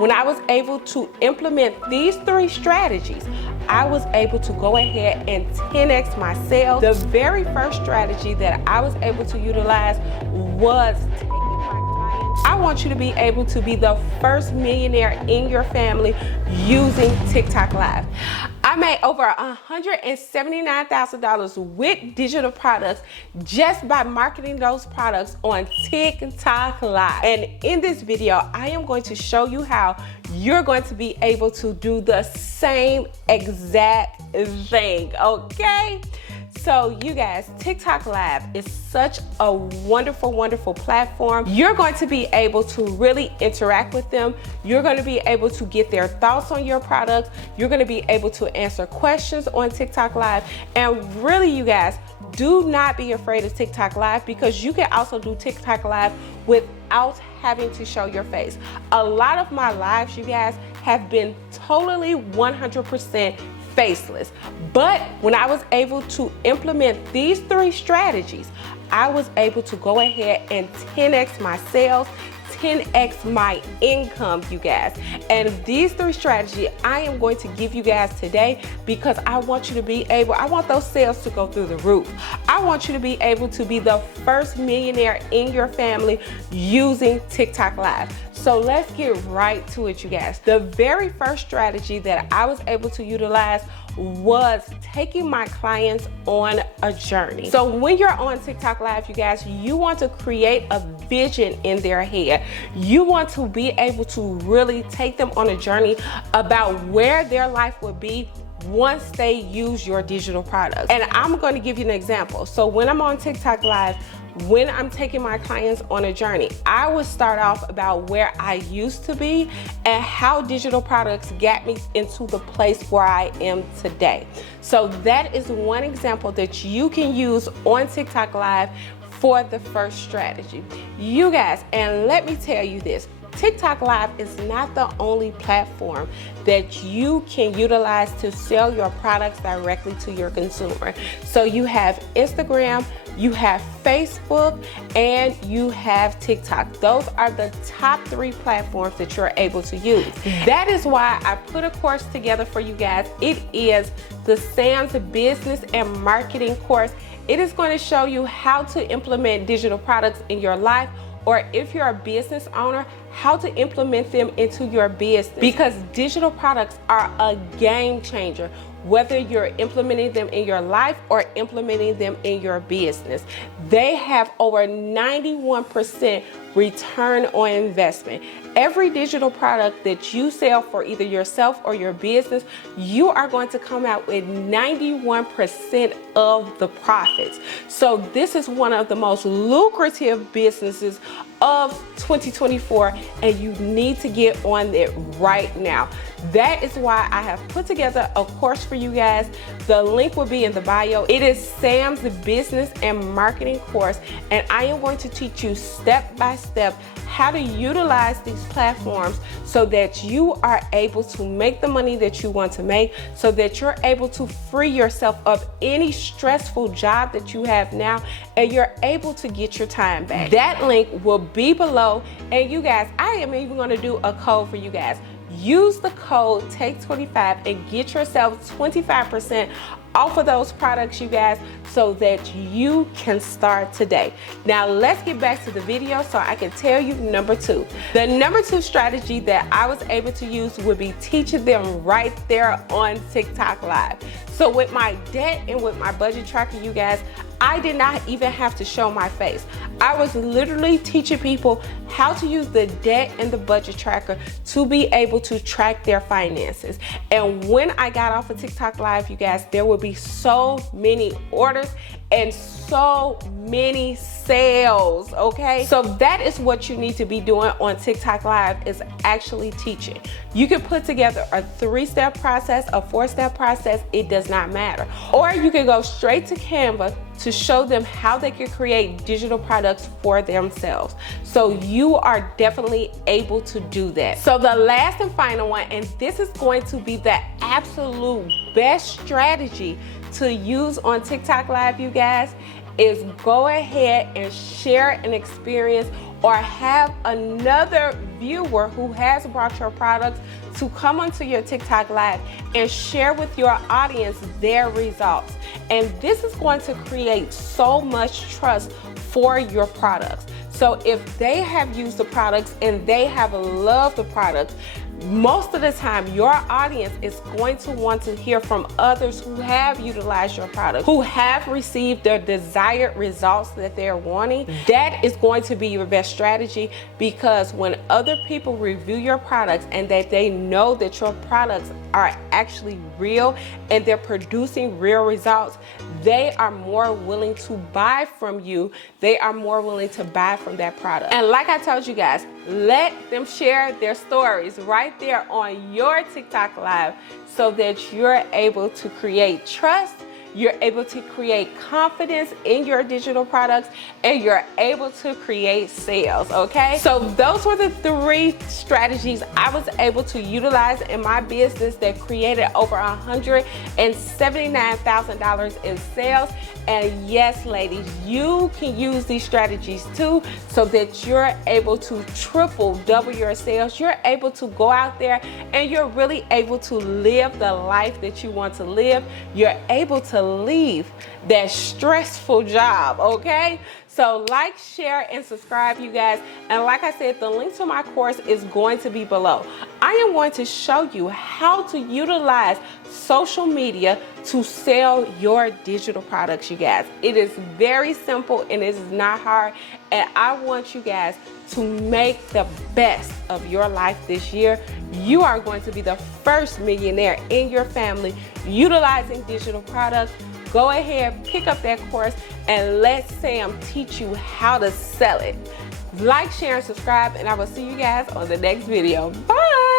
When I was able to implement these 3 strategies, I was able to go ahead and 10x my sales. The very first strategy that I was able to utilize was taking my clients. I want you to be able to be the first millionaire in your family using TikTok Live. I made over $179,000 with digital products just by marketing those products on TikTok Live. And in this video, I am going to show you how you're going to be able to do the same exact thing, okay? So you guys, TikTok Live is such a wonderful, wonderful platform. You're going to be able to really interact with them. You're going to be able to get their thoughts on your products. You're going to be able to answer questions on TikTok Live. And really, you guys, do not be afraid of TikTok Live, because you can also do TikTok Live without having to show your face. A lot of my lives, you guys, have been totally 100% faceless. But when I was able to implement these 3 strategies, I was able to go ahead and 10x my sales, 10x my income, you guys. And these 3 strategies I am going to give you guys today, because I want you to be able, I want those sales to go through the roof. I want you to be able to be the first millionaire in your family using TikTok Live. So let's get right to it, you guys. The very first strategy that I was able to utilize was taking my clients on a journey. So when you're on TikTok Live, you guys, you want to create a vision in their head. You want to be able to really take them on a journey about where their life would be once they use your digital products. And I'm going to give you an example. So when I'm on TikTok Live, when I'm taking my clients on a journey, I would start off about where I used to be and how digital products got me into the place where I am today. So that is one example that you can use on TikTok Live for the first strategy. You guys, and let me tell you this, TikTok Live is not the only platform that you can utilize to sell your products directly to your consumer. So you have Instagram, you have Facebook, and you have TikTok. Those are the top 3 platforms that you're able to use. That is why I put a course together for you guys. It is the Sam's Business and Marketing course. It is going to show you how to implement digital products in your life, or if you're a business owner, how to implement them into your business, because digital products are a game changer, whether you're implementing them in your life or implementing them in your business. They have over 91% return on investment. Every digital product that you sell for either yourself or your business, you are going to come out with 91% of the profits. So this is one of the most lucrative businesses of 2024, and you need to get on it right now. That is why I have put together a course for you guys. The link will be in the bio. It is Sam's Business and Marketing course, and I am going to teach you step by step how to utilize these platforms so that you are able to make the money that you want to make, so that you're able to free yourself of any stressful job that you have now, and you're able to get your time back. That link will be below, and you guys, I am even going to do a code for you guys. Use the code TAKE25 and get yourself 25% off of those products, you guys, so that you can start today. Now let's get back to the video so I can tell you number 2. The number 2 strategy that I was able to use would be teaching them right there on TikTok Live. So with my debt and with my budget tracker, you guys, I did not even have to show my face. I was literally teaching people how to use the debt and the budget tracker to be able to track their finances. And when I got off of TikTok Live, you guys, there would be so many orders and so many sales, okay? So that is what you need to be doing on TikTok Live, is actually teaching. You can put together a 3-step process, a 4-step process, it does not matter. Or you can go straight to Canva to show them how they can create digital products for themselves. So you are definitely able to do that. So the last and final one, and this is going to be the absolute best strategy to use on TikTok Live, you guys, is go ahead and share an experience or have another viewer who has brought your products to come onto your TikTok live and share with your audience their results. And this is going to create so much trust for your products. So if they have used the products and they have loved the products, most of the time your audience is going to want to hear from others who have utilized your product, who have received their desired results that they're wanting. That is going to be your best strategy, because when other people review your products and that they know that your products are actually real and they're producing real results, they are more willing to buy from you. They are more willing to buy from that product. And like I told you guys, let them share their stories right there on your TikTok live so that you're able to create trust, you're able to create confidence in your digital products, and you're able to create sales, okay? So those were the 3 strategies I was able to utilize in my business that created over $179,000 in sales. And yes, ladies, you can use these strategies too, so that you're able to double your sales. You're able to go out there and you're really able to live the life that you want to live. You're able to leave that stressful job, okay? So like, share, and subscribe, you guys. And like I said, the link to my course is going to be below. I am going to show you how to utilize social media to sell your digital products, you guys. It is very simple and it is not hard. And I want you guys to make the best of your life this year. You are going to be the first millionaire in your family utilizing digital products. Go ahead, pick up that course, and let Sam teach you how to sell it. Like, share, and subscribe, and I will see you guys on the next video. Bye.